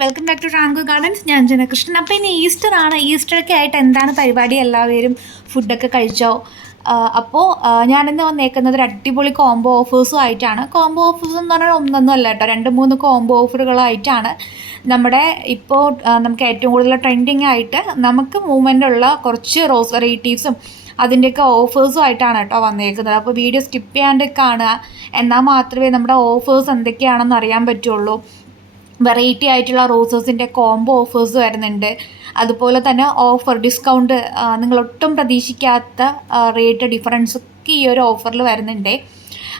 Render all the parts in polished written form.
Welcome back to Rango Gardens. ഞാൻ ജനകൃഷ്ണൻ. അപ്പോൾ ഇനി ഈസ്റ്റർ ആണ്. ഈസ്റ്ററൊക്കെ ആയിട്ട് എന്താണ് പരിപാടി? എല്ലാവരും ഫുഡൊക്കെ കഴിച്ചോ? അപ്പോൾ ഞാനിന്ന് വന്നേക്കുന്നത് ഒരു അടിപൊളി കോംബോ ഓഫേഴ്സും ആയിട്ടാണ്. കോംബോ ഓഫേഴ്സ് എന്ന് പറഞ്ഞാൽ ഒന്നൊന്നും അല്ല കേട്ടോ, 2-3 കോംബോ ഓഫറുകളായിട്ടാണ് നമ്മുടെ ഇപ്പോൾ നമുക്ക് ഏറ്റവും കൂടുതൽ ട്രെൻഡിങ് ആയിട്ട് നമുക്ക് മൂവ്മെൻ്റ് ഉള്ള കുറച്ച് റോസ് വെറൈറ്റീസും അതിൻ്റെയൊക്കെ ഓഫേഴ്സും ആയിട്ടാണ് കേട്ടോ വന്നേക്കുന്നത്. അപ്പോൾ വീഡിയോ സ്കിപ്പ് ചെയ്യാണ്ട് കാണുക, എന്നാൽ മാത്രമേ നമ്മുടെ ഓഫേഴ്സ് എന്തൊക്കെയാണെന്ന് അറിയാൻ പറ്റുള്ളൂ. വെറൈറ്റി ആയിട്ടുള്ള റോസസിൻ്റെ കോംബോ ഓഫേഴ്സ് വരുന്നുണ്ട്. അതുപോലെ തന്നെ ഓഫർ ഡിസ്കൗണ്ട്, നിങ്ങളൊട്ടും പ്രതീക്ഷിക്കാത്ത റേറ്റ് ഡിഫറൻസ് ഒക്കെ ഈ ഒരു ഓഫറിൽ വരുന്നുണ്ട്.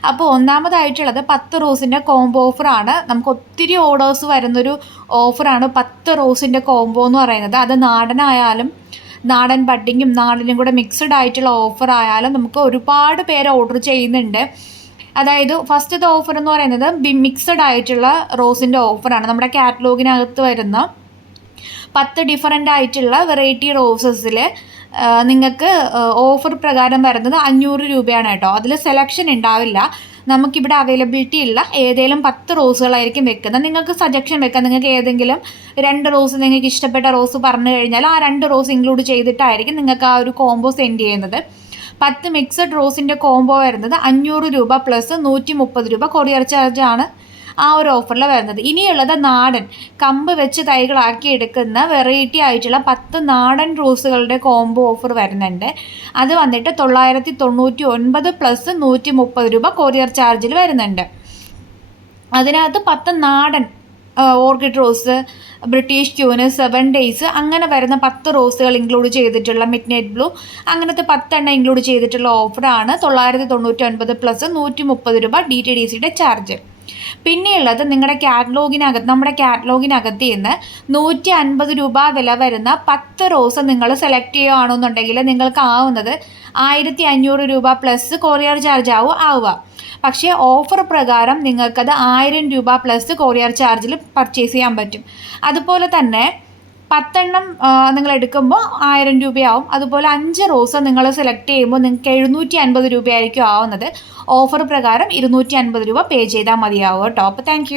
അപ്പോൾ ഒന്നാമതായിട്ടുള്ളത് 10 റോസിൻ്റെ കോംബോ ഓഫറാണ്. നമുക്ക് ഒത്തിരി ഓർഡേഴ്സ് വരുന്നൊരു ഓഫറാണ് 10 റോസിൻ്റെ കോംബോ എന്ന് പറയുന്നത്. അത് നാടനായാലും നാടൻ ബഡ്ഡിങ്ങും നാടനും കൂടെ മിക്സഡ് ആയിട്ടുള്ള ഓഫർ ആയാലും നമുക്ക് ഒരുപാട് പേര് ഓർഡർ ചെയ്യുന്നുണ്ട്. അതായത് ഫസ്റ്റത്തെ ഓഫർ എന്ന് പറയുന്നത് മിക്സഡ് ആയിട്ടുള്ള റോസിൻ്റെ ഓഫറാണ്. നമ്മുടെ കാറ്റലോഗിനകത്ത് വരുന്ന 10 ഡിഫറൻ്റ് ആയിട്ടുള്ള വെറൈറ്റി റോസസിൽ നിങ്ങൾക്ക് ഓഫർ പ്രകാരം വരുന്നത് 500 രൂപയാണ് കേട്ടോ. അതിൽ സെലക്ഷൻ ഉണ്ടാവില്ല. നമുക്കിവിടെ അവൈലബിലിറ്റി ഉള്ള ഏതെങ്കിലും 10 റോസുകളായിരിക്കും വെക്കുന്നത്. നിങ്ങൾക്ക് സജഷൻ വെക്കാം. നിങ്ങൾക്ക് ഏതെങ്കിലും 2 റോസ് നിങ്ങൾക്ക് ഇഷ്ടപ്പെട്ട റോസ് പറഞ്ഞു കഴിഞ്ഞാൽ ആ 2 റോസ് ഇൻക്ലൂഡ് ചെയ്തിട്ടായിരിക്കും നിങ്ങൾക്ക് ആ ഒരു കോംബോ സെൻഡ് ചെയ്യുന്നത്. 10 മിക്സഡ് റോസിൻ്റെ കോംബോ വരുന്നത് 500 രൂപ പ്ലസ് 130 രൂപ കൊറിയർ ചാർജാണ് ആ ഒരു ഓഫറിൽ വരുന്നത്. ഇനിയുള്ളത് നാടൻ കമ്പ് വെച്ച് തൈകളാക്കി എടുക്കുന്ന വെറൈറ്റി ആയിട്ടുള്ള 10 നാടൻ റോസുകളുടെ കോംബോ ഓഫർ വരുന്നുണ്ട്. അത് വന്നിട്ട് 999 പ്ലസ് 130 രൂപ കൊറിയർ ചാർജിൽ വരുന്നുണ്ട്. അതിനകത്ത് 10 നാടൻ ഓർക്കിഡ് റോസ്, ബ്രിട്ടീഷ് ക്യൂന്, 7 ഡേയ്സ് അങ്ങനെ വരുന്ന 10 റോസുകൾ ഇൻക്ലൂഡ് ചെയ്തിട്ടുള്ള മിഡ് നൈറ്റ് ബ്ലൂ അങ്ങനത്തെ 10 ഇൻക്ലൂഡ് ചെയ്തിട്ടുള്ള ഓഫറാണ് 999 പ്ലസ് 130 രൂപ DTDCയുടെ ചാർജ്. പിന്നെയുള്ളത് നമ്മുടെ കാറ്റലോഗിനകത്ത് നിന്ന് 150 രൂപ വില വരുന്ന 10 റോസ് നിങ്ങൾ സെലക്ട് ചെയ്യുകയാണെന്നുണ്ടെങ്കിൽ നിങ്ങൾക്ക് ആവുന്നത് 1500 രൂപ പ്ലസ് കൊറിയർ ചാർജ് ആവുക. പക്ഷേ ഓഫർ പ്രകാരം നിങ്ങൾക്കത് 1000 രൂപ പ്ലസ് കൊറിയർ ചാർജിൽ പർച്ചേസ് ചെയ്യാൻ പറ്റും. അതുപോലെ തന്നെ 10 നിങ്ങൾ എടുക്കുമ്പോൾ 1000 രൂപയാവും. അതുപോലെ 5 റോസ് നിങ്ങൾ സെലക്ട് ചെയ്യുമ്പോൾ നിങ്ങൾക്ക് 750 രൂപയായിരിക്കും ആവുന്നത്. ഓഫർ പ്രകാരം 250 രൂപ പേ ചെയ്താൽ മതിയാവും കേട്ടോ. അപ്പോൾ താങ്ക്